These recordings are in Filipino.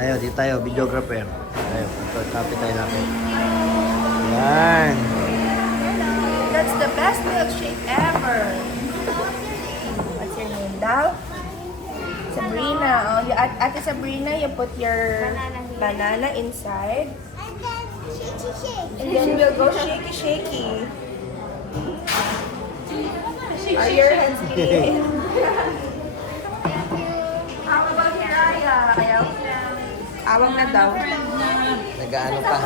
Tayo, di tayo, videographer. Tayo, kapit tayo natin. Yan. That's the best milkshake ever. What's your name daw? Sabrina. Oh, you, Ate Sabrina, you put your banana inside. And then we'll go shaky shaky. Are your hands clean? How about your Aya? Awang na daw. Nag-ano pa?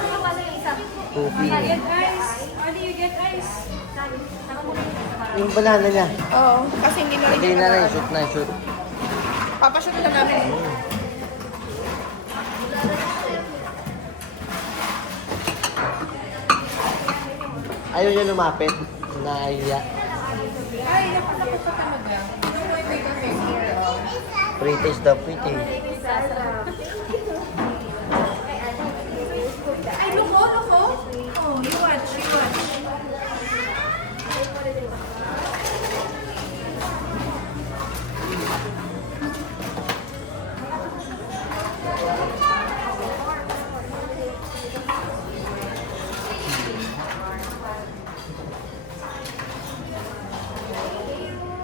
Coffee. How do you get ice? Yung banana niya. Oo, kasi hindi na Hindi na rin, shoot na, shoot. Papashoot na namin. Ayaw niya lumapit. Naiya. Ay, napakapit pa talaga. Pre-taste daw, pre-taste. Ay, luko. Oh, you watch.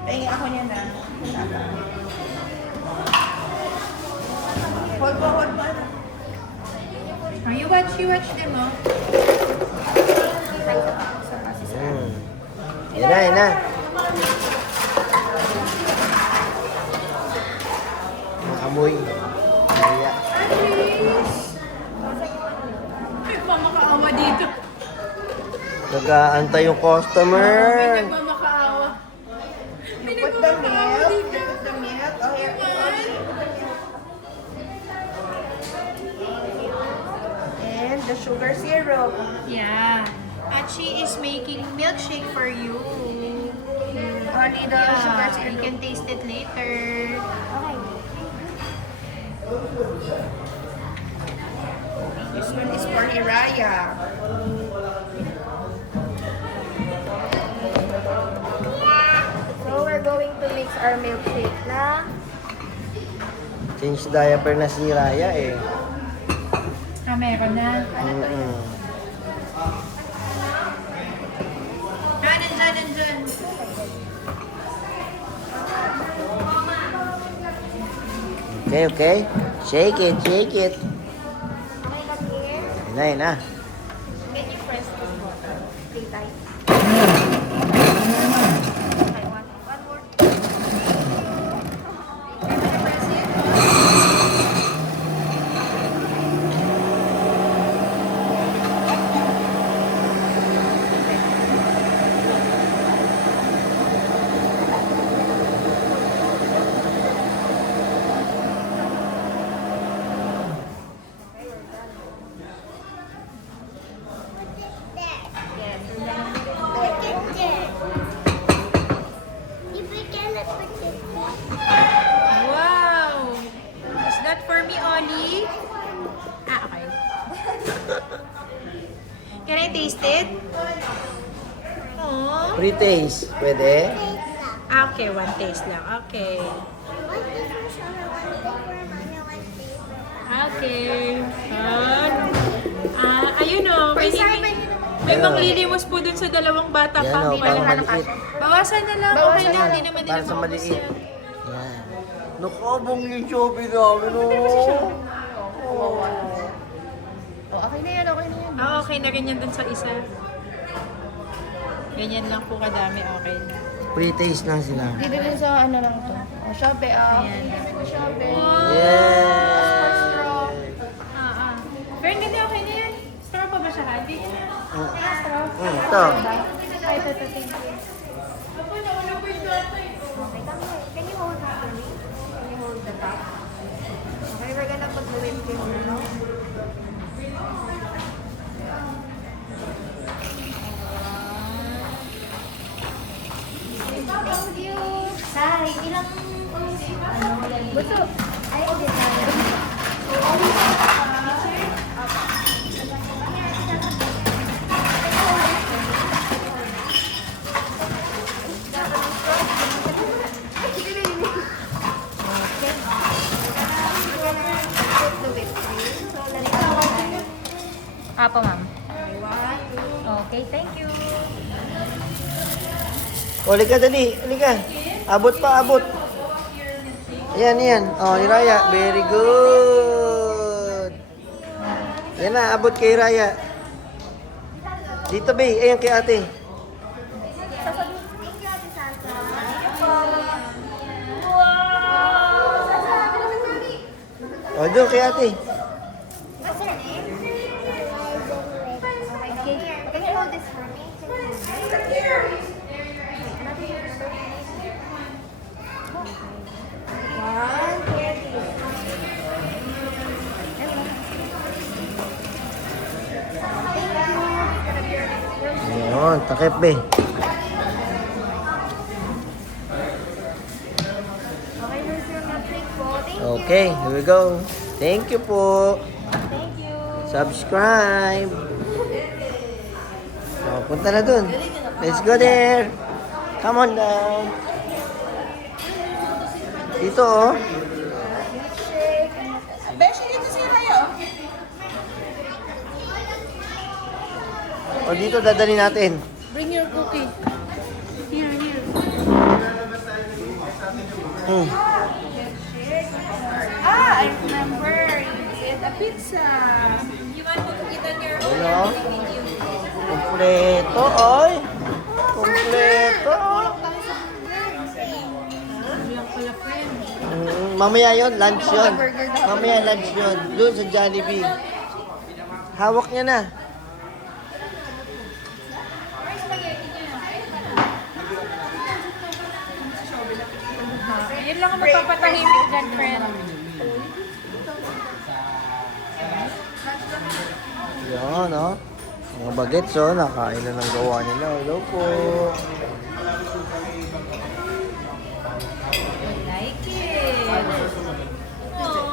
Pahingi ako niya na. Hold mo. Oh, you watch them, oh. Yan na. Amoy. Naiya. May mamakaawa dito. Nag-aantay yung customer. May nagmamakaawa. May Put the nagmamakaawa milk. dito. Put the milk. Oh, here. And the sugar syrup. Yeah. Achi is making milkshake for you. Only the sugar Yeah, you syrup. can taste it later. This one is for Iraya. So we're going to mix our milkshake na. Change diaper na si Raya eh. Ah, meron na. Mm-mm. Nandyan. Okay. Shake it. Yan na. Can you press this button? 3 times. Okay, one more. Can I press it? Wow! Is that for me, Ollie? Ah, okay. Can I taste it? Oh. Pre-taste. Pwede? Okay, one taste lang. Okay. Ayun o. May manglilimos po dun sa dalawang bata Yan pa. o, parang maliit. Bawasan na lang. Okay na. Hindi naman nila Para sa maubos maliit. yan. Yan. Nakabong yung shopping namin o. Oh, okay na yan. Ah, okay na rin yan dun sa isa. Ganyan lang po kadami. Okay na. Pre-taste lang sila. Dito din sa ano lang to. Oh, Shopee, Ayan. Shopee. Yeah! Pero hindi okay na yan. Straw pa ba siya? Hindi na. Straw. Ito. Ay, ito. Thank you. Ako, nauna po yung data eh. Okay, come here. Can you hold that for me? Can you hold the top? Okay, we're gonna put the whipped cream now. Thank you. Sai, ilang Gusto. ay hindi na. Put the whipped Apo, ma'am. Okay, 1, 2. Okay, thank you. O, halika dali. Halika. Abot pa, abot. Ayan, ayan. O, ni Raya. Very good. Yan na, abot kay Raya. Dito, Bay. Ayan kay ate. O, doon kay ate. What's her name? Okay, can you hold this for me? Ayun, takip, Bay. Okay, here's your matric po. Thank you. Okay, here we go. Thank you po. Thank you. Subscribe. O, punta na dun. Let's go there. Come on down. Dito, oh. Beshi, dito si Raya. O, dito dadali natin. Bring your cookie. Here, here. Hmm. Ah, I remember. You did a pizza. You want to eat on your own? Ano? Kompleto, oy. Kompleto. Mamaya yon, lunch yon. Mamaya lunch yon. Doon sa Jollibee. Hawak niya na. Yun lang ang magpapatahimik dyan, friend. Yan, no? Mga bagets, oh. Nakain na ng gawa nila. Hello po. Like it. Aww.